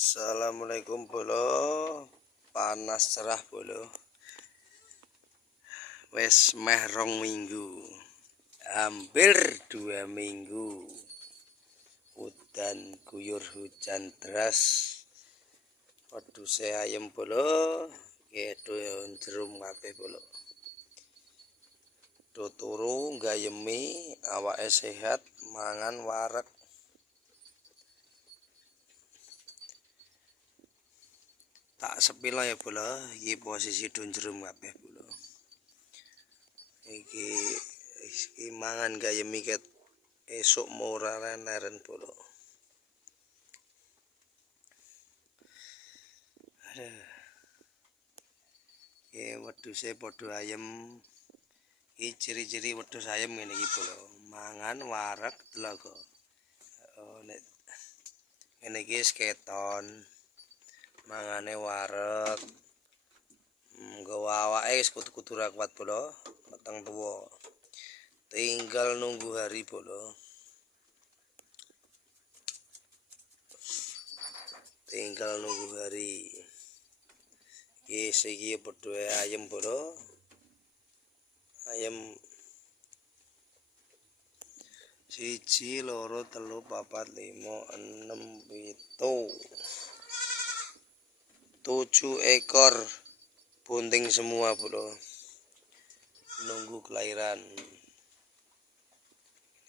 Assalamualaikum bolo, panas cerah bolo. Wes meh 2 minggu, hampir 2 minggu. Udan guyur hujan deras. Wedhuse ayem bolo, kedo jerum kabeh bolo. Do turu gayemi, awake sehat, mangan wareg. Tak sepilo ya bolo, iki posisi do jerum kabeh bolo. Iki mangan gayemi ket esuk murah leren bolo. Aduh. Wedhuse padha ayem. Iki ciri-ciri wedhus ayem ngene iki bolo. Mangan wareg telaga. Nek ngene iki keton. Mangane wareg. Nggawa awake wis kutu-kutu ra kuat bolo, meteng tuwa. Tinggal nunggu hari bolo. Tinggal nunggu hari. Iki padha ayem bolo. Ayem 1, 2, 3, 4, 5, 6, 7 ekor bunting semua bro, nunggu kelahiran.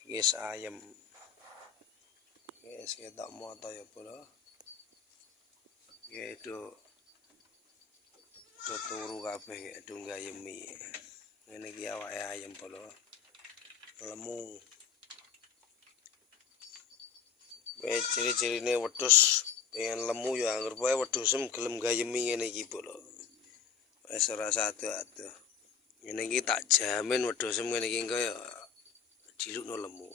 Guys ayam guys ketok moto ya bro, gitu turu kabeh do gayemi. Ngene iki awake ayam bro, lemu. Ciri-cirine wedhus pengen lemu ya anggere wae wedhusem gelem gayemi ngene iki bro. Wis ora ado-ado. Ngene iki tak jamin wedhusem ngene iki engko ya dilukno lemu.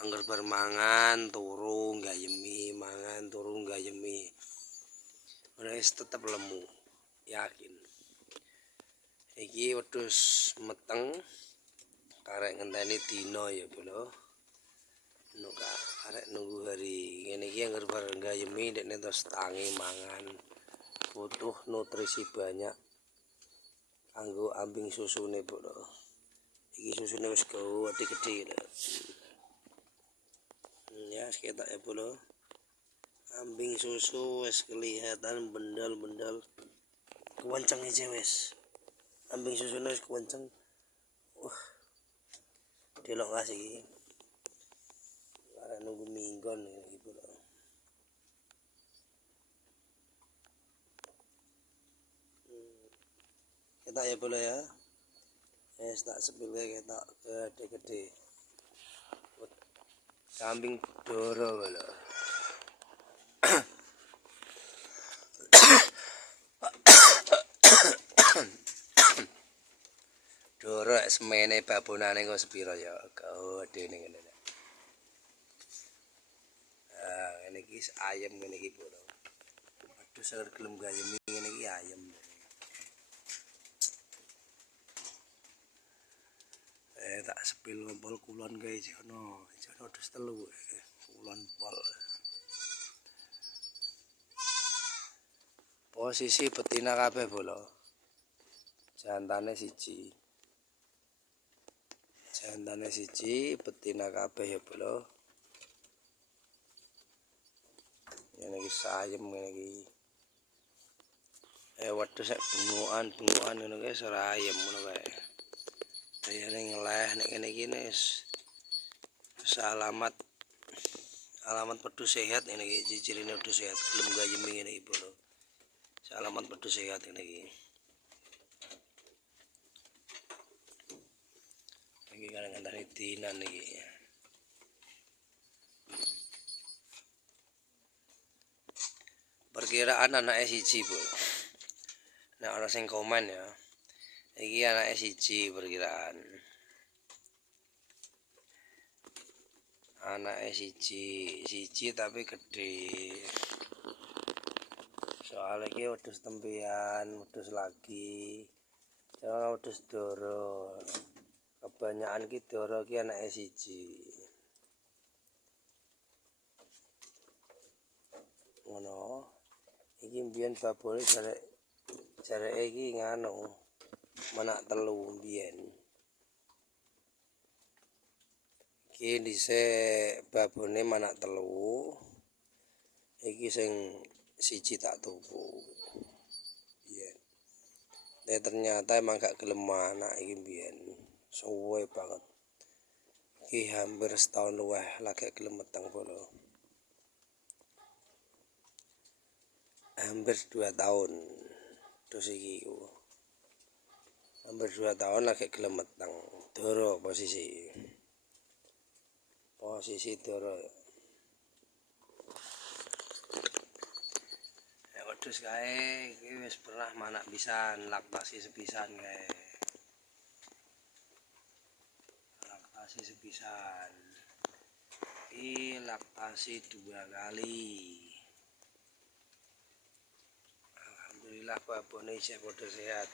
Angger bar mangan turu gayemi, mangan turu gayemi. Ora wis tetep lemu. Yakin. Iki wedhus meteng karek ngenteni dina ya bro. Arek nunggu hari. Ngene iki angger bar gayemi ndekne terus tangi mangan. Butuh nutrisi banyak kanggo ambing susune bro. Iki susune wis gede lho. Ya sekitar ya bro. Ambing susu wis kelihatan bendal-bendal. Kewanceng aja wis. Ambing susune wis kewanceng. Delok kasih iki. Arek nunggu minggon iki bro. Kita ya bro ya. Tak sepilke ketok gede-gede. Kambing doro bro. Doro semene babonane kok sepira ya? Gedene ngene. Ngene iki ayam ngene iki bro. Wedhus arep gelem gayemi ngene iki ayam. Tak sepil pol kulon kae jono wedhus telu kulon pol. Posisi betina kabeh bolo. Jantane 1. Jantane 1, betina kabeh ya bolo. Ngene iki sayem ngene iki. Wedhus nek bengokan ngono kae ora ayem ngono kae. Ayane ngeleh nek ngene iki wis alamat wedhus sehat ngene iki ciri-cirine wedhus sehat gelem gayemi ngene iki bro. Alamat wedhus sehat ngene iki. Iki kadang-kadang dinan iki. Perkiraan anake 1 bro. Nek ana sing komen ya. Iki anake 1 perkiraan. Anake 1 tapi gede. Soalnya iki wedhus tempian, wedhus lagi. Soalnya wedhus doro. Kebanyakan ki doro ki anake 1. Ngono. Iki mbiyen babone jareke iki nganu menak telu mbiyen. Iki dhisik babone menak telu. Iki sing siji tak tuku. Mbiyen. Ternyata emang gak gelem anak iki mbiyen. Suwe banget. Iki hampir setahun luwih lagi gelem meteng bolo. Hampir 2 tahun. Terus iki hampir 2 tahun lagi gelem meteng. Doro posisi doro. Ya wedhus kae iki wis pernah manak pisan, laktasi sepisan kae. Laktasi sepisan. Iki laktasi 2 kali. Alhamdulillah babone isih padha sehat.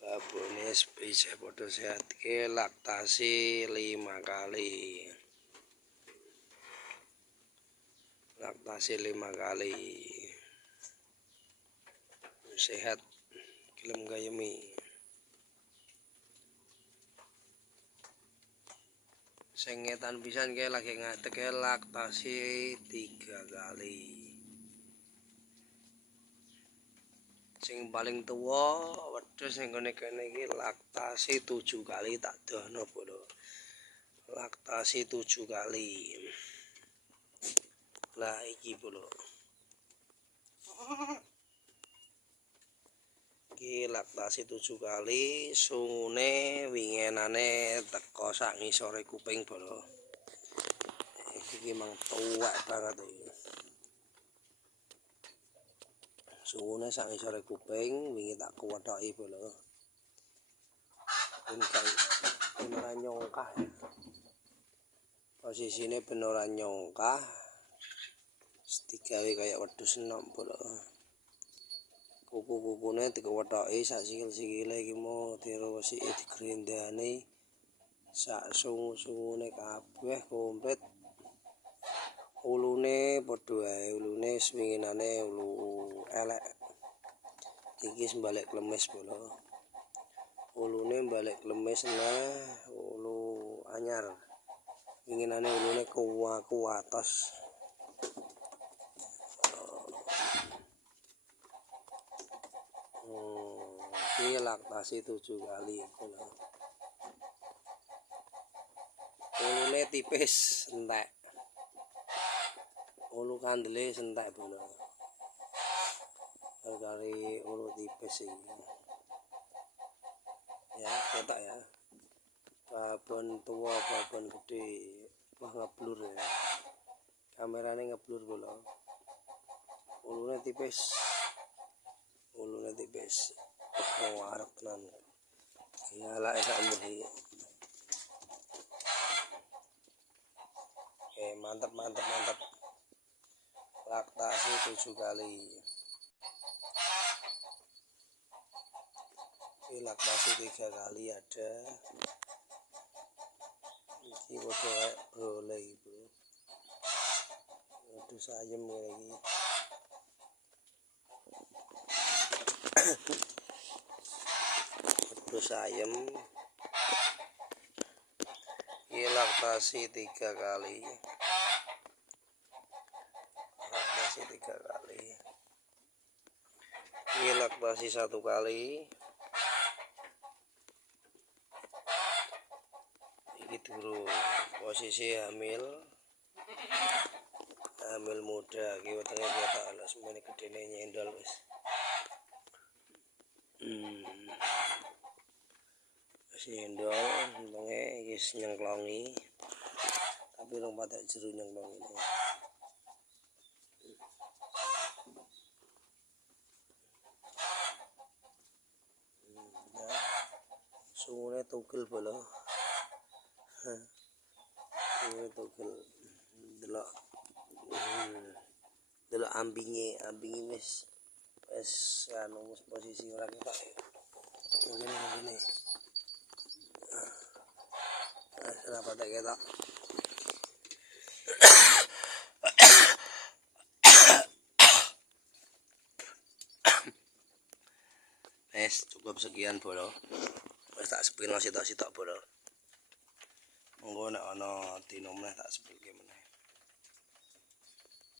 Babone isih padha sehat. Iki laktasi 5 kali. Laktasi 5 kali. Sehat gelem gayemi. Sing ngetan pisan kae lagi ngadeg laktasi 3 kali. Sing paling tuwa wedhus ning kene iki laktasi 7 kali tak dono bolo. Laktasi 7 kali. Lah iki bolo. Iki laktasi 7 kali, sungune wingenane teko sak ngisore kuping bolo. Iki mang tuwek banget iki. Sungune sak ngisore kuping wingi tak kuwethoki bolo. Ben ora nyongkah. Posisine ben ora nyongkah. Digawe kaya wedhus enom bolo. Kuku-kukune dikuwethoki sak sikil-sikile iki mau diresiki digrendani. Sak sungu-sungune kabeh komplit. Ulune padha wae, ulune swinginane ulu elek. Iki balik klemis bolo. Ulune balik klemis nah, ulu anyar. Winginane ulune kuwatos. Ini laktasi 7 kali bolo. Ulune tipis entek. Ulu kandele sentek bolo. Kari ulu tipis iki. Ya, ketok ya. Babon tua, babon gede. Wah ngeblur ya. Kamerane ngeblur bolo. Ulune tipis. Ulune tipis. Oh, arep tenan. Nyala sak mbuhi. Oke, mantap. Laktasi 7 kali. Ini laktasi 3 kali ada. Iki padha brole ibu. Wedhus ayem iki. Wedhus ayem. Iki laktasi 3 kali. Laktasi 3 kali. Ini laktasi 1 kali. Iki durung posisi hamil muda iki wetenge ketok ana semene gedene nyendol wis. Wis nyendol wetenge wis nyengklongi. Tapi rong patek jero nyengklongine. Sungune tugel bolo. Sungune tugel. Delok ambinge wis anu posisi ora ketok. Ngene. Ora patek ketok. cukup sekian bolo. Wis tak sepil sitok-sitok bolo. Monggo nek ana dina meneh tak sepilke meneh.